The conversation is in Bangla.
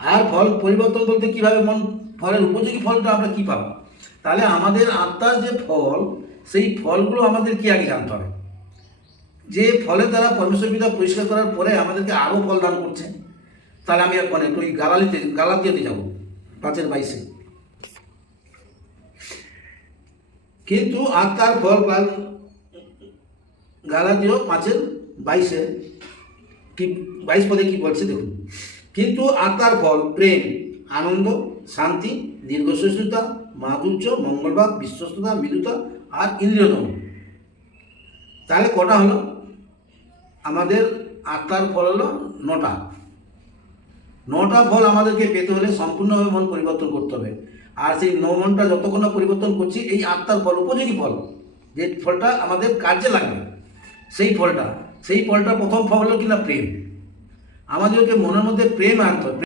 আর ফল পরিবর্তন বলতে কীভাবে মন ফলের উপযোগী ফলটা আমরা কী পাবো? তাহলে আমাদের আত্মার যে ফল, সেই ফলগুলো আমাদের কি আগে জানতে হবে। যে ফলের দ্বারা পরমেশ্বর পিতা পরিষ্কার করার পরে আমাদেরকে আরও ফল দান করছে। তাহলে আমি এখন একটু ওই গালাতিয়াতে যাব 5:22। কিন্তু আত্মার ফল গালাতীয় 5:22 কি 22 পদে কি বলছে দেখুন। কিন্তু আত্মার ফল প্রেম, আনন্দ, শান্তি, দীর্ঘসহিষ্ণুতা, মাধুর্য, মঙ্গলভাব, বিশ্বস্ততা, মৃদুতা আর ইন্দ্রিয়দম। তাহলে কটা হলো? আমাদের আত্মার ফল হলো 9টা ফল আমাদেরকে পেতে হলে সম্পূর্ণভাবে মন পরিবর্তন করতে হবে। আর সেই মনটা যতক্ষণ না পরিবর্তন করছি, এই আত্মার ফল, উপযোগী ফল, যে ফলটা আমাদের কাজে লাগবে, সেই ফলটা প্রথম ফল হলো কিনা প্রেম। আমাদেরকে মনের মধ্যে প্রেম আনতে হবে।